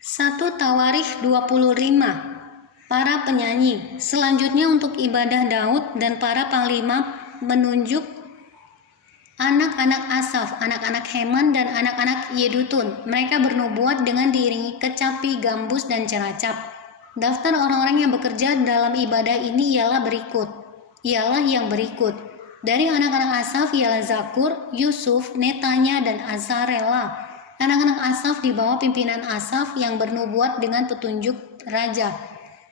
1 Tawarikh 25. Para penyanyi. Selanjutnya untuk ibadah Daud dan para panglima menunjuk anak-anak Asaf, anak-anak Heman dan anak-anak Yedutun. Mereka bernubuat dengan diiringi kecapi, gambus dan ceracap. Daftar orang-orang yang bekerja dalam ibadah ini ialah yang berikut. Dari anak-anak Asaf ialah Zakur, Yusuf, Netanya dan Azarela. Anak-anak Asaf di bawah pimpinan Asaf yang bernubuat dengan petunjuk raja.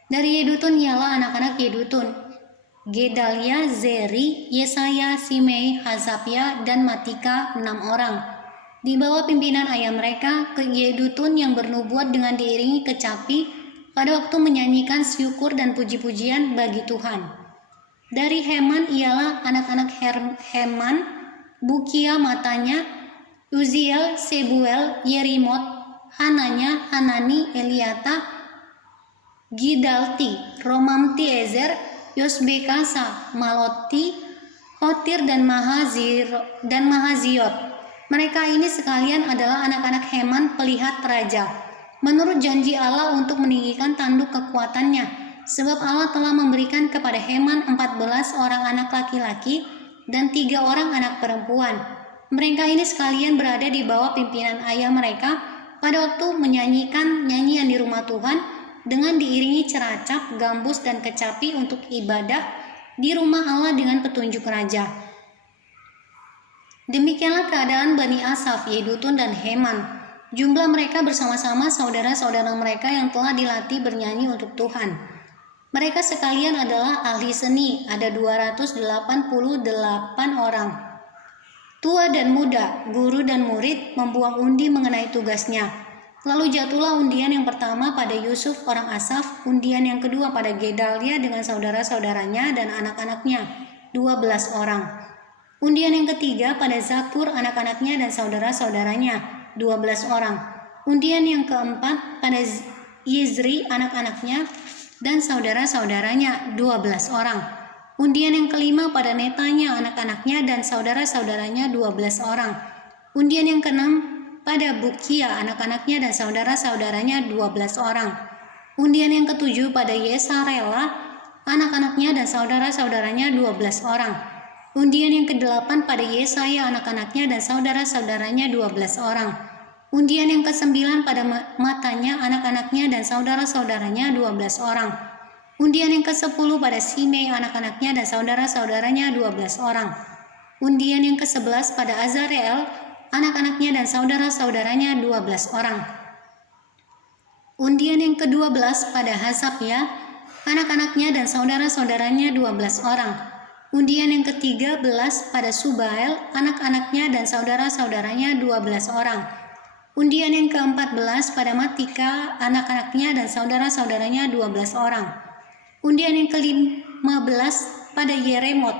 Dari Yedutun ialah anak-anak Yedutun, Gedalia, Zeri, Yesaya, Simei, Hasabya, dan Matika, 6 orang. Di bawah pimpinan ayah mereka, ke Yedutun yang bernubuat dengan diiringi kecapi pada waktu menyanyikan syukur dan puji-pujian bagi Tuhan. Dari Heman ialah anak-anak Heman, Bukia, Matanya, Uziel, Sebuel, Yerimot, Hananya, Hanani, Eliata, Gidalti, Romamti Ezer, Yosbekasa, Maloti, Hotir dan Mahaziot. Mereka ini sekalian adalah anak-anak Heman pelihat raja. Menurut janji Allah untuk meninggikan tanduk kekuatannya, sebab Allah telah memberikan kepada Heman 14 orang anak laki-laki dan 3 orang anak perempuan. Mereka ini sekalian berada di bawah pimpinan ayah mereka pada waktu menyanyikan nyanyian di rumah Tuhan dengan diiringi ceracap, gambus, dan kecapi untuk ibadah di rumah Allah dengan petunjuk raja. Demikianlah keadaan Bani Asaf, Yedutun, dan Heman. Jumlah mereka bersama-sama saudara-saudara mereka yang telah dilatih bernyanyi untuk Tuhan. Mereka sekalian adalah ahli seni, ada 288 orang. Tua dan muda, guru dan murid membuang undi mengenai tugasnya. Lalu jatuhlah undian yang pertama pada Yusuf orang Asaf, undian yang kedua pada Gedalia dengan saudara-saudaranya dan anak-anaknya, 12 orang. Undian yang ketiga pada Zakur, anak-anaknya dan saudara-saudaranya, 12 orang. Undian yang keempat pada Yizri, anak-anaknya dan saudara-saudaranya, 12 orang. Undian yang kelima pada Netanya, anak-anaknya dan saudara-saudaranya, 12 orang. Undian yang keenam pada Bukia, anak-anaknya dan saudara-saudaranya, 12 orang. Undian yang ketujuh pada Yesarela, anak-anaknya dan saudara-saudaranya, 12 orang. Undian yang kedelapan pada Yesaya, anak-anaknya dan saudara-saudaranya, 12 orang. Undian yang kesembilan pada Matanya, anak-anaknya dan saudara-saudaranya, 12 orang. Undian yang ke-10 pada Simei, anak-anaknya dan saudara-saudaranya, 12 orang. Undian yang ke-11 pada Azarel, anak-anaknya dan saudara-saudaranya, 12 orang. Undian yang ke-12 pada Hasabya, anak-anaknya dan saudara-saudaranya, 12 orang. Undian yang ke-13 pada Subael, anak-anaknya dan saudara-saudaranya, 12 orang. Undian yang ke-14 pada Matika, anak-anaknya dan saudara-saudaranya, 12 orang. Undian yang ke-15 pada Yeremot,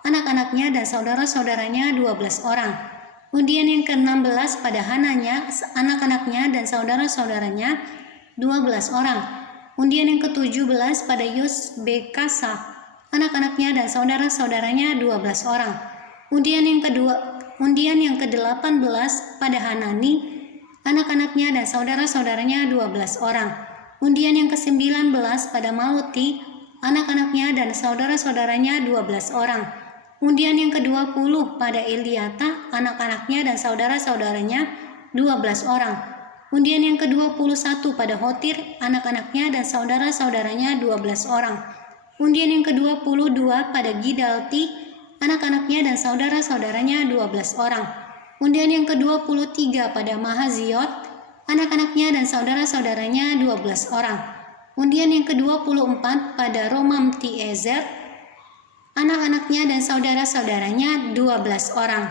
anak-anaknya dan saudara-saudaranya, 12 orang. Undian yang ke-16 pada Hananya, anak-anaknya dan saudara-saudaranya, 12 orang. Undian yang ke-17 pada Yosbekasa, anak-anaknya dan saudara-saudaranya, 12 orang. Undian yang ke-18 pada Hanani, anak-anaknya dan saudara-saudaranya, 12 orang. Undian yang ke-19 pada Maloti, anak-anaknya dan saudara-saudaranya, 12 orang. Undian yang ke-20 pada Eliata, anak-anaknya dan saudara-saudaranya, 12 orang. Undian yang ke-21 pada Hotir, anak-anaknya dan saudara-saudaranya, 12 orang. Undian yang ke-22 pada Gidalti, anak-anaknya dan saudara-saudaranya, 12 orang. Undian yang ke-23 pada Mahaziot, anak-anaknya dan saudara-saudaranya, 12 orang. Undian yang ke-24 pada Romamti Ezer, anak-anaknya dan saudara-saudaranya, 12 orang.